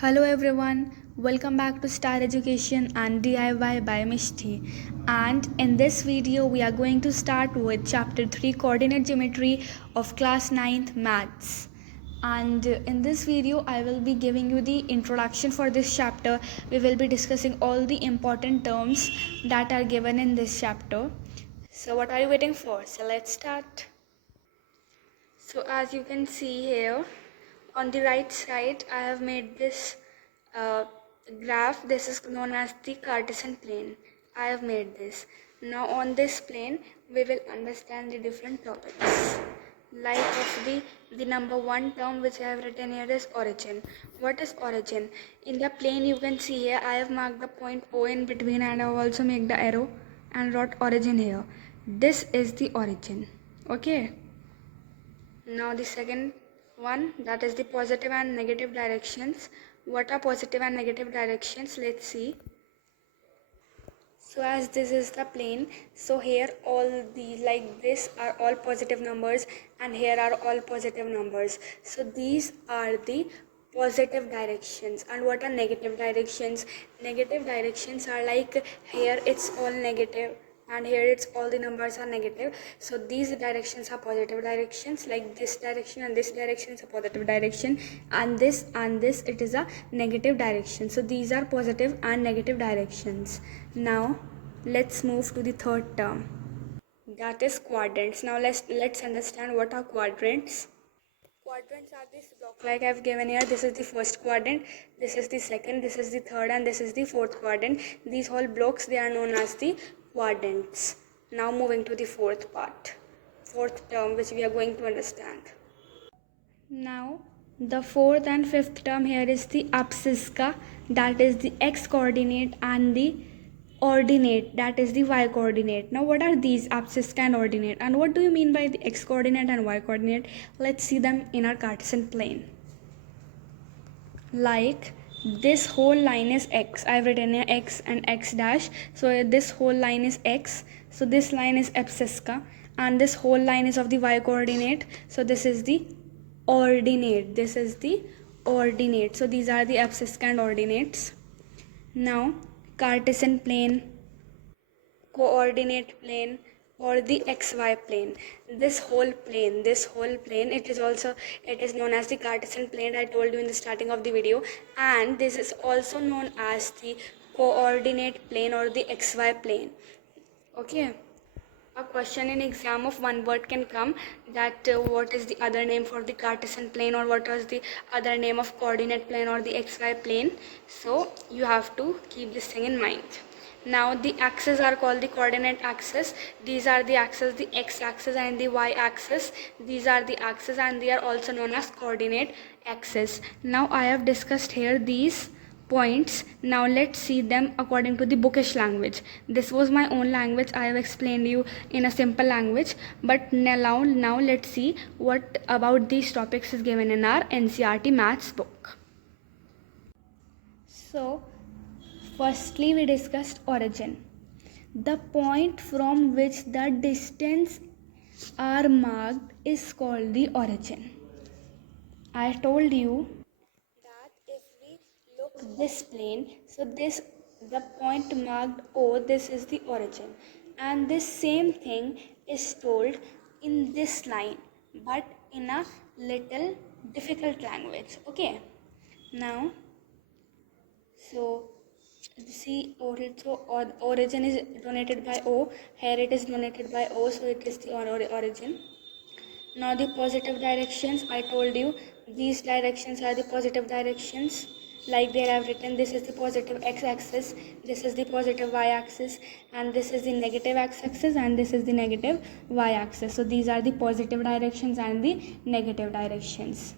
Hello everyone, welcome back to Star Education and DIY by Mishti. And in this video, we are going to start with Chapter 3 Coordinate Geometry of Class 9th Maths. And in this video, I will be giving you the introduction for this chapter. We will be discussing all the important terms that are given in this chapter. So, what are you waiting for? So, let's start. So as you can see here, on the right side, I have made this uh, graph. This is known as the Cartesian plane. I have made this. Now on this plane, we will understand the different topics. Like of the number one term which I have written here is origin. What is origin? In the plane you can see here, I have marked the point O in between and I have also made the arrow and wrote origin here. This is the origin. Okay. Now the second one, that is the positive and negative directions. What are positive and negative directions? Let's see. So as this is the plane, so here all the like this are all positive numbers and here are all positive numbers. So these are the positive directions. And what are negative directions? Negative directions are like here it's all negative and here it's all the numbers are negative. So these directions are positive directions, like this direction and this direction is a positive direction, and this it is a negative direction. So these are positive and negative directions. Now let's move to the third term, that is quadrants. Now let's understand what are quadrants. Quadrants are this block like I've given here. This is the first quadrant, this is the second, this is the third, and this is the fourth quadrant. These whole blocks, they are known as the quadrants. Now moving to the fourth term which we are going to understand. Now the fourth and fifth term here is the abscissa, that is the x coordinate, and the ordinate, that is the y coordinate. Now what are these abscissa and ordinate, and what do you mean by the x coordinate and y coordinate? Let's see them in our Cartesian plane. Like this whole line is x. I've written here x and x dash. So this whole line is x. So this line is abscissa, and this whole line is of the y coordinate. So this is the ordinate. This is the ordinate. So these are the abscissa and ordinates. Now Cartesian plane, coordinate plane, or the xy plane. This whole plane, it is known as the Cartesian plane. I told you in the starting of the video, and this is also known as the coordinate plane or the xy plane. Okay. A question in exam of one word can come, that what is the other name for the Cartesian plane, or what was the other name of coordinate plane or the xy plane. So you have to keep this thing in mind. Now the axes are called the coordinate axis. These are the axes, the x-axis and the y-axis. These are the axes and they are also known as coordinate axis. Now I have discussed here these points. Now let's see them according to the bookish language. This was my own language. I have explained you in a simple language, but now let's see what about these topics is given in our NCERT maths book. So firstly we discussed origin. The point from which the distance are marked is called the origin. I told you that if we look this plane, so this the point marked O, this is the origin, and this same thing is told in this line, but in a little difficult language. Okay. Now, so see, origin is donated by O. Here it is donated by O, so it is the origin. Now the positive directions, I told you these directions are the positive directions. Like there I have written, this is the positive x-axis, this is the positive y-axis, and this is the negative x-axis, and this is the negative y-axis. So these are the positive directions and the negative directions.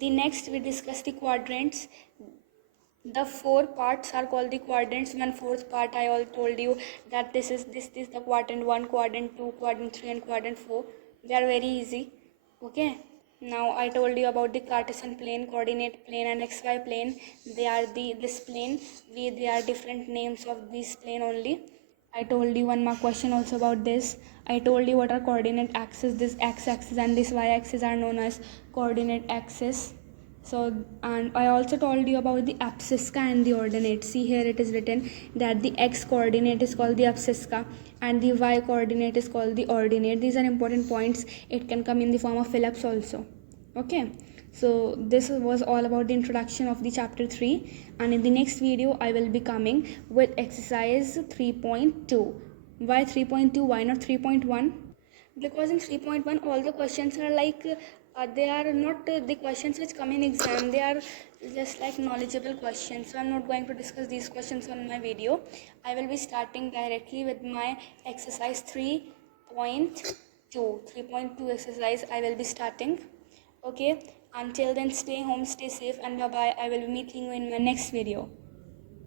The next we discuss the quadrants. The four parts are called the quadrants. One fourth part I all told you that this is the quadrant 1, quadrant 2, quadrant 3 and quadrant 4. They are very easy. Okay. Now I told you about the Cartesian plane, coordinate plane and xy plane. They are this plane. They are different names of this plane only. I told you one more question also about this. I told you what are coordinate axis. This x-axis and this y-axis are known as coordinate axis. So, and I also told you about the abscissa and the ordinate. See, here it is written that the x coordinate is called the abscissa and the y coordinate is called the ordinate. These are important points. It can come in the form of ellipse also. Okay, so this was all about the introduction of the chapter 3, and in the next video I will be coming with exercise 3.2. Why 3.2? Why not 3.1? Because in 3.1 all the questions are like they are not the questions which come in exam. They are just like knowledgeable questions, so I'm not going to discuss these questions on my video. I will be starting directly with my exercise 3.2 exercise. I will be starting. Okay, until then, stay home, stay safe, and bye bye. I will be meeting you in my next video.